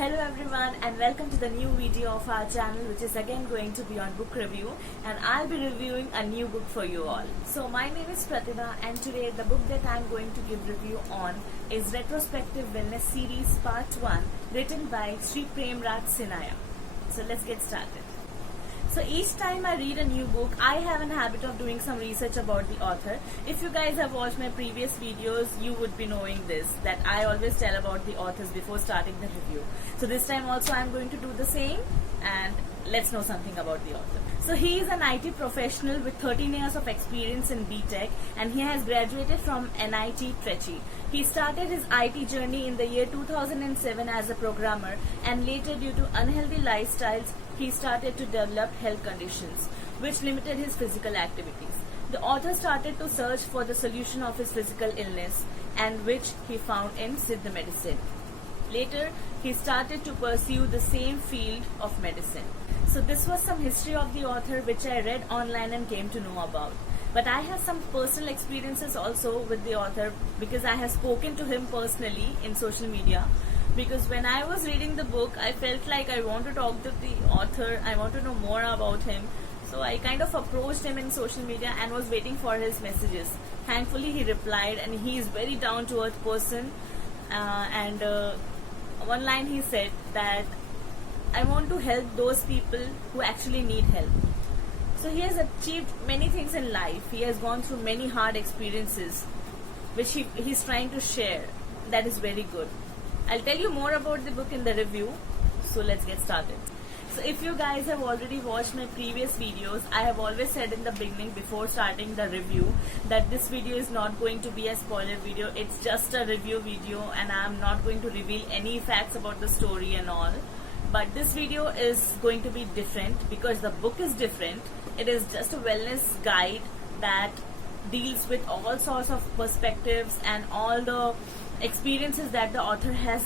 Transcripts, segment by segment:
Hello everyone and welcome to the new video of our channel, which is again going to be on book review, and I'll be reviewing a new book for you all. So my name is Pratibha and today the book that I'm going to give review on is Retrospective Wellness Series Part 1, written by Sri Premraj Sinaya. So let's get started. So each time I read a new book, I have an habit of doing some research about the author. If you guys have watched my previous videos, you would be knowing this, that I always tell about the authors before starting the review. So this time also I'm going to do the same, and let's know something about the author. So he is an IT professional with 13 years of experience in BTech, and he has graduated from NIT Trichy. He started his IT journey in the year 2007 as a programmer, and later, due to unhealthy lifestyles, he started to develop health conditions which limited his physical activities. The author started to search for the solution of his physical illness, and which he found in Siddha medicine. Later, he started to pursue the same field of medicine. So this was some history of the author which I read online and came to know about. But I have some personal experiences also with the author, because I have spoken to him personally in social media. Because when I was reading the book, I felt like I want to talk to the author, I want to know more about him. So I kind of approached him in social media and was waiting for his messages. Thankfully he replied, and he is very down to earth person. One line he said that I want to help those people who actually need help. So he has achieved many things in life. He has gone through many hard experiences which he's trying to share. That is very good. I'll tell you more about the book in the review. So let's get started. So if you guys have already watched my previous videos, I have always said in the beginning before starting the review that this video is not going to be a spoiler video. It's just a review video, and I'm not going to reveal any facts about the story and all. But this video is going to be different because the book is different. It is just a wellness guide that deals with all sorts of perspectives and all the experiences that the author has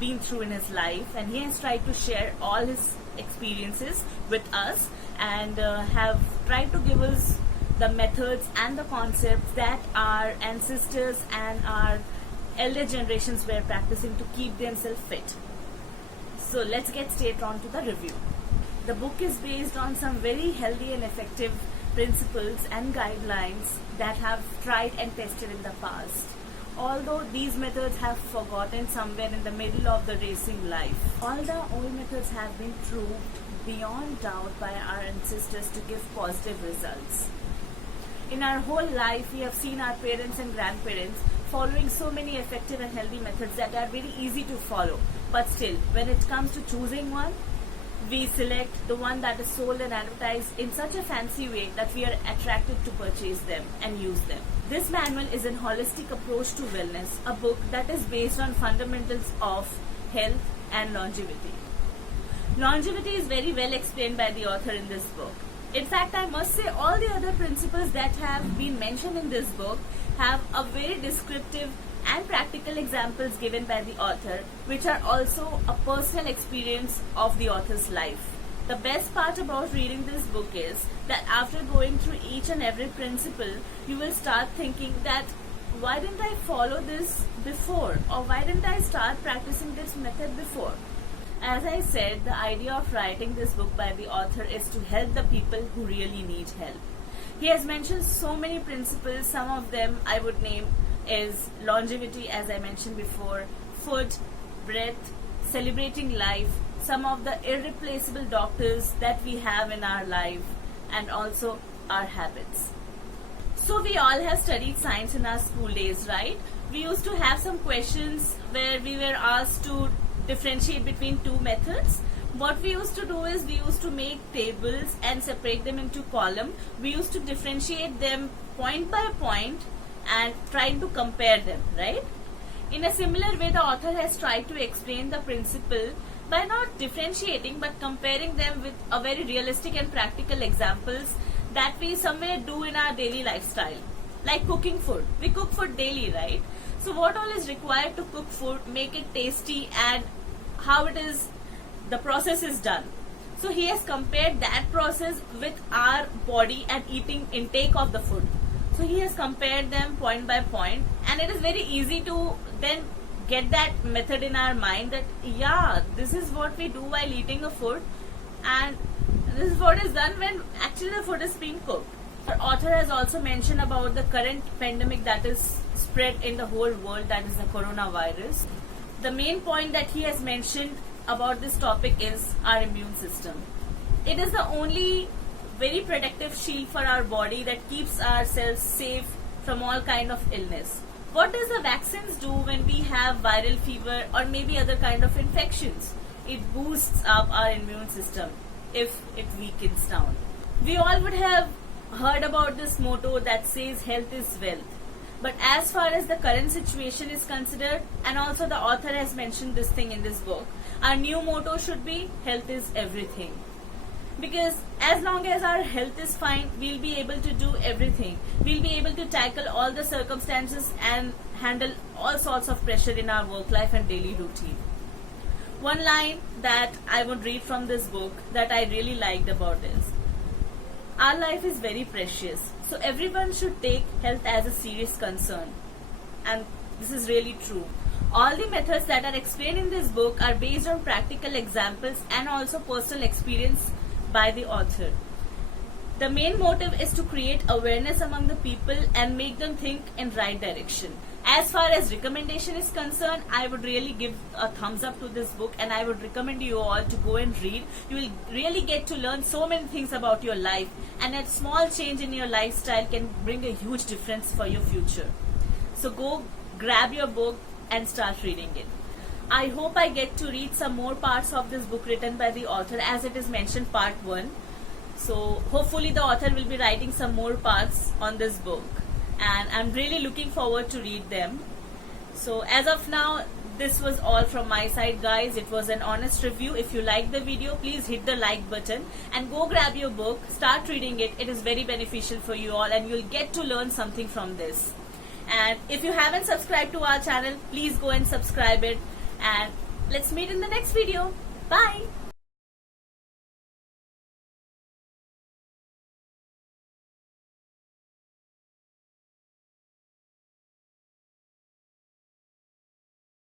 been through in his life, and he has tried to share all his experiences with us, and have tried to give us the methods and the concepts that our ancestors and our elder generations were practicing to keep themselves fit. So let's get straight on to the review. The book is based on some very healthy and effective principles and guidelines that have tried and tested in the past. Although these methods have forgotten somewhere in the middle of the racing life. All the old methods have been proved beyond doubt by our ancestors to give positive results. In our whole life, we have seen our parents and grandparents following so many effective and healthy methods that are very easy to follow. But still, when it comes to choosing one, we select the one that is sold and advertised in such a fancy way that we are attracted to purchase them and use them. This manual is a holistic approach to wellness, a book that is based on fundamentals of health and longevity. Longevity is very well explained by the author in this book. In fact, I must say all the other principles that have been mentioned in this book have a very descriptive and practical examples given by the author, which are also a personal experience of the author's life. The best part about reading this book is that after going through each and every principle, you will start thinking that why didn't I follow this before, or why didn't I start practicing this method before? As I said, the idea of writing this book by the author is to help the people who really need help. He has mentioned so many principles. Some of them I would name is longevity, as I mentioned before, food, breath, celebrating life, some of the irreplaceable doctors that we have in our life, and also our habits. So we all have studied science in our school days, right? We used to have some questions where we were asked to differentiate between two methods. What we used to do is we used to make tables and separate them into columns. We used to differentiate them point by point and trying to compare them, right? In a similar way, the author has tried to explain the principle by not differentiating but comparing them with a very realistic and practical examples that we somewhere do in our daily lifestyle. Like cooking food. We cook food daily, right? So what all is required to cook food, make it tasty, and how it is, the process is done. So he has compared that process with our body and eating intake of the food. So he has compared them point by point, and it is very easy to then get that method in our mind that yeah, this is what we do while eating a food, and this is what is done when actually the food is being cooked. The author has also mentioned about the current pandemic that is spread in the whole world, that is the coronavirus. The main point that he has mentioned about this topic is our immune system. It is the only very protective shield for our body that keeps ourselves safe from all kind of illness. What does the vaccines do when we have viral fever or maybe other kind of infections? It boosts up our immune system if it weakens down. We all would have heard about this motto that says health is wealth. But as far as the current situation is considered, and also the author has mentioned this thing in this book, our new motto should be health is everything. Because as long as our health is fine, we'll be able to do everything. We'll be able to tackle all the circumstances and handle all sorts of pressure in our work life and daily routine. One line that I would read from this book that I really liked about this: our life is very precious, so everyone should take health as a serious concern. And this is really true. All the methods that are explained in this book are based on practical examples and also personal experience by the author. The main motive is to create awareness among the people and make them think in right direction. As far as recommendation is concerned, I would really give a thumbs up to this book, and I would recommend you all to go and read. You will really get to learn so many things about your life, and a small change in your lifestyle can bring a huge difference for your future. So go grab your book and start reading it. I hope I get to read some more parts of this book written by the author, as it is mentioned part 1. So hopefully the author will be writing some more parts on this book, and I'm really looking forward to read them. So as of now, this was all from my side, guys. It was an honest review. If you liked the video, please hit the like button and go grab your book, start reading it. It is very beneficial for you all, and you'll get to learn something from this. And if you haven't subscribed to our channel, please go and subscribe it, and let's meet in the next video. Bye.